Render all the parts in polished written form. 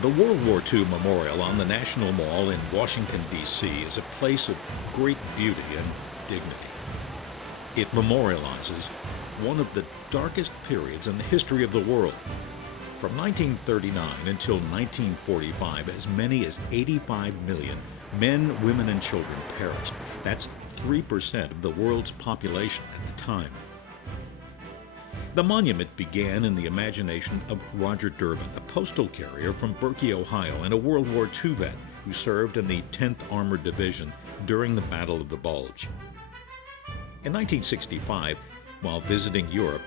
The World War II Memorial on the National Mall in Washington, D.C. is a place of great beauty and dignity. It memorializes one of the darkest periods in the history of the world. From 1939 until 1945, as many as 85 million men, women, and children perished. That's 3% of the world's population at the time. The monument began in the imagination of Roger Durbin, a postal carrier from Berkeley, Ohio, and a World War II vet who served in the 10th Armored Division during the Battle of the Bulge. In 1965, while visiting Europe,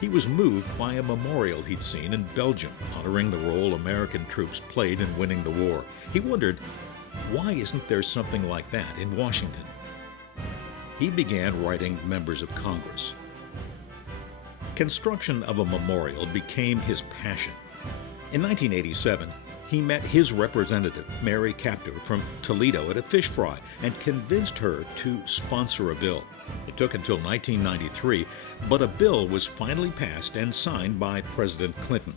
he was moved by a memorial he'd seen in Belgium honoring the role American troops played in winning the war. He wondered, why isn't there something like that in Washington? He began writing members of Congress. Construction of a memorial became his passion. In 1987, he met his representative, Mary Captor, from Toledo at a fish fry and convinced her to sponsor a bill. It took until 1993, but a bill was finally passed and signed by President Clinton.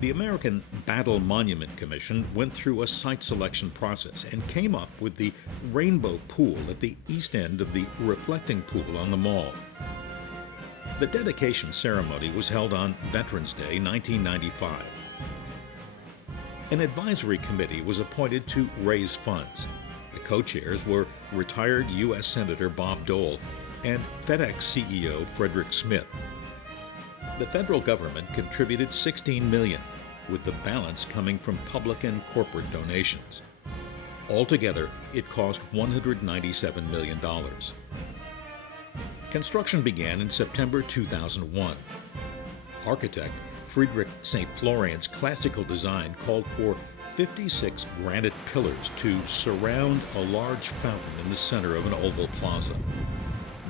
The American Battle Monument Commission went through a site selection process and came up with the Rainbow Pool at the east end of the reflecting pool on the mall. The dedication ceremony was held on Veterans Day, 1995. An advisory committee was appointed to raise funds. The co-chairs were retired U.S. Senator Bob Dole and FedEx CEO Frederick Smith. The federal government contributed $16 million, with the balance coming from public and corporate donations. Altogether, it cost $197 million. Construction began in September 2001. Architect Friedrich St. Florian's classical design called for 56 granite pillars to surround a large fountain in the center of an oval plaza.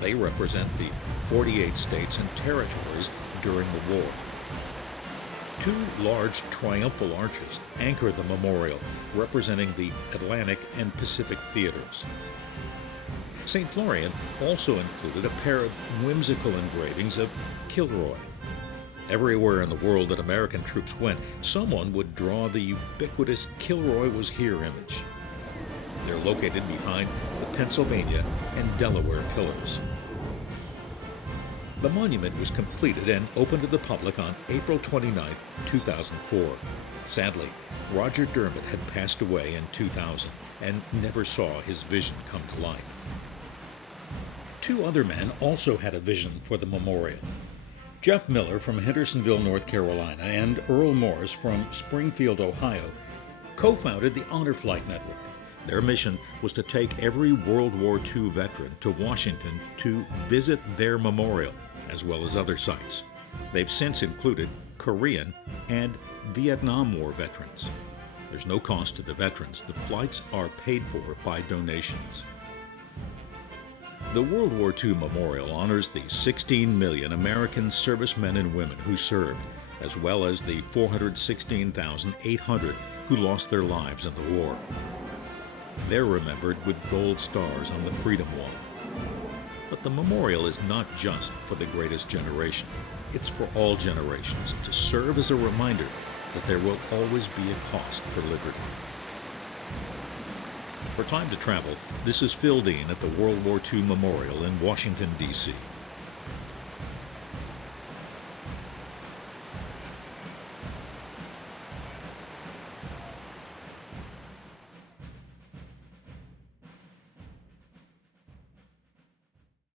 They represent the 48 states and territories during the war. Two large triumphal arches anchor the memorial, representing the Atlantic and Pacific theaters. St. Florian also included a pair of whimsical engravings of Kilroy. Everywhere in the world that American troops went, someone would draw the ubiquitous Kilroy was here image. They're located behind the Pennsylvania and Delaware pillars. The monument was completed and opened to the public on April 29, 2004. Sadly, Roger Durbin had passed away in 2000 and never saw his vision come to life. Two other men also had a vision for the memorial. Jeff Miller from Hendersonville, North Carolina, and Earl Morris from Springfield, Ohio, co-founded the Honor Flight Network. Their mission was to take every World War II veteran to Washington to visit their memorial, as well as other sites. They've since included Korean and Vietnam War veterans. There's no cost to the veterans. The flights are paid for by donations. The World War II Memorial honors the 16 million American servicemen and women who served, as well as the 416,800 who lost their lives in the war. They're remembered with gold stars on the Freedom Wall. But the memorial is not just for the greatest generation. It's for all generations to serve as a reminder that there will always be a cost for liberty. For Time to Travel, this is Phil Dean at the World War II Memorial in Washington, D.C.